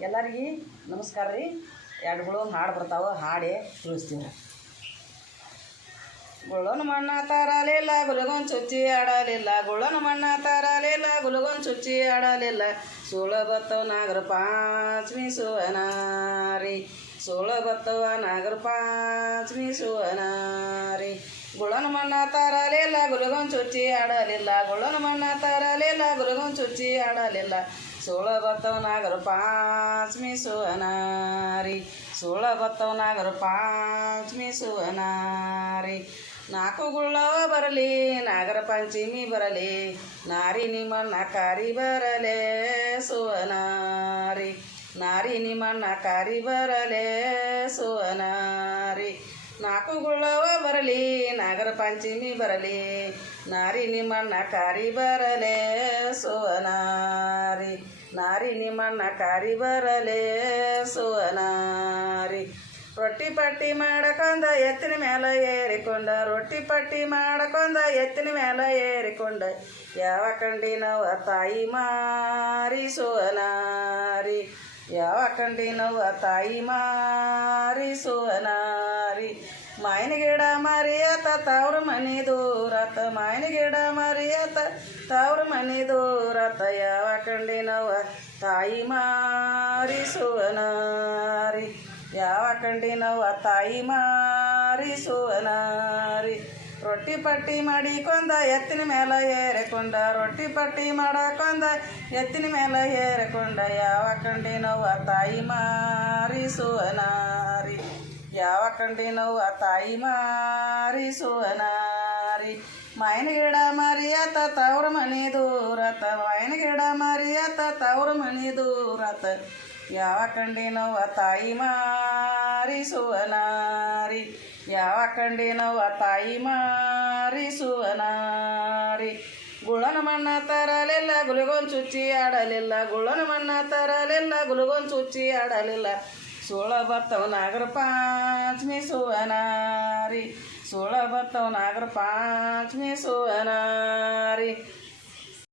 ಎಲ್ಲರಿಗೆ ನಮಸ್ಕಾರ ರೀ. ಎರಡು ಹಾಡು ಬರ್ತಾವೆ, ಹಾಡೇ ತಿಳಿಸ್ತೀವಿ. ಗುಳ್ಳನ ಮಣ್ಣ ತಾರಲಿಲ್ಲ ಗುಲಗೊಂದು ಚುಚ್ಚಿ ಆಡಲಿಲ್ಲ, ಗುಳ್ಳನ ಮಣ್ಣ ತಾರಲಿಲ್ಲ ಗುಲಗೊಂದು ಚುಚ್ಚಿ ಆಡಲಿಲ್ಲ. ಸೋಳ ಬತ್ತವ ನಾಗರ ಪಾಂಚಮಿ ಸುವನಾರಿ, ಸೋಳ ಬತ್ತವ ನಾಗರ ಪಾಂಚಮಿ ಸುವನಾರಿ. ಗುಳ್ಳನ ಮಣ್ಣ ತಾರಲಿಲ್ಲ ಗುಲಗೊಂದು ಚುಚ್ಚಿ ಆಡಲಿಲ್ಲ, ಗುಳ್ಳನ ಮಣ್ಣ ತಾರಲಿಲ್ಲ ಗುಲಗೊಂದು ಚುಚ್ಚಿ ಆಡಲಿಲ್ಲ. ಸೋಳ ಬತ್ತವ ನಾಗರ ಪಾಂಚಮಿ ಸುವನಾರಿ, ಸೋಳ ಬತ್ತವ ನಾಗರ ಪಾಂಚಮಿ ಸುವನಾರಿ. ನಾಲ್ಕು ಗುಳ್ಳವ ಬರಲಿ ನಾಗರ ಪಂಚಮಿ ಬರಲಿ, ನಾರಿ ನಿಮ್ಮಣ್ಣ ಕಾರಿ ಬರಲೇ ಸುವನಾರಿ, ನಾರಿ ನಿಮ್ಮಣ್ಣ ಕಾರಿ ಬರಲೇ ಸುವನಾರಿ. ನಾಲ್ಕು ಗುಳ್ಳವ ಬರಲಿ ನಾಗರ ಪಂಚಮಿ ಬರಲಿ, ನಾರಿ ನಿಮ್ಮಣ್ಣ ಕಾರಿ ಬರಲೇ ಸುವನಾರಿ, ನಾರಿ ನಿಮ್ಮಣ್ಣ ಕಾರಿ ಬರಲೇ ಸುವನಾರಿ. ರೊಟ್ಟಿ ಪಟ್ಟಿ ಮಾಡಕೊಂಡ ಎತ್ತಿನ ಮೇಲೆ ಏರಿಕೊಂಡ, ರೊಟ್ಟಿ ಪಟ್ಟಿ ಮಾಡಕೊಂಡ ಎತ್ತಿನ ಮೇಲೆ ಏರಿಕೊಂಡ. ಯಾವ ಕಂಡಿನವ ತಾಯಿ ಮಾರಿ ಸುವನಾರಿ, ಯಾವ ಕಂಡಿನವ ತಾಯಿ ಮಾರಿ ಸುವನಾರಿ. ಮಾವಿನ ಗಿಡ ಮರಿಯತ ತವ್ರ ಮನೆ ದೂರತ, ಮಾವಿನ ಗಿಡ ಮರಿಯತ ತವ್ರ ಮನೆ ದೂರತ. ಯಾವ ಕಂಡಿನವ ತಾಯಿ ಮಾರಿ ಸುವನಾರಿ, ಯಾವ ಕಂಡಿನವ ತಾಯಿ ಮಾರಿ ಸುವನಾರಿ. ರೊಟ್ಟಿ ಪಟ್ಟಿ ಮಾಡಿಕೊಂಡ ಎತ್ತಿನ ಮೇಲೆ ಏರಿಕೊಂಡ, ರೊಟ್ಟಿ ಪಟ್ಟಿ ಮಾಡಕೊಂಡ ಎತ್ತಿನ ಮೇಲೆ ಏರಿಕೊಂಡ. ಯಾವ ಕಂಡಿನವ ತಾಯಿ ಮಾರಿ ಸುವನಾರಿ, ಯಾವ ಕಂಡಿನವ ತಾಯಿ ಮಾರಿ ಸುವನಾರಿ. ಮಾವಿನ ಗಿಡ ಮರಿಯತ ತವ್ರ ಮನೆ ದೂರತ, ಮಾವಿನ ಗಿಡ ಮರಿಯತ ತವ್ರ ಮನೆ ದೂರತ. ಯಾವ ಕಂಡಿನವ ತಾಯಿ ಮಾರಿ ಸುವನಾರಿ, ಯಾವ ಕಂಡಿನವ ತಾಯಿ ಮಾರಿ ಸುವನಾರಿ. ಗುಳ್ಳನ ಮಣ್ಣ ತರಲಿಲ್ಲ ಗುಲಗೊಂದು ಚುಚ್ಚಿ ಆಡಲಿಲ್ಲ, ಗುಳ್ಳನ ಮಣ್ಣ ತರಲಿಲ್ಲ ಗುಲಗೊಂದು ಚುಚ್ಚಿ ಆಡಲಿಲ್ಲ. ಸೋಳ ಬತ್ತವ ನಾಗರ ಪಾಂಚಮಿ ಸುವನಾರಿ, ಸೋಳ ಬತ್ತವ ನಾಗರ ಪಾಂಚಮಿ ಸುವನಾರಿ.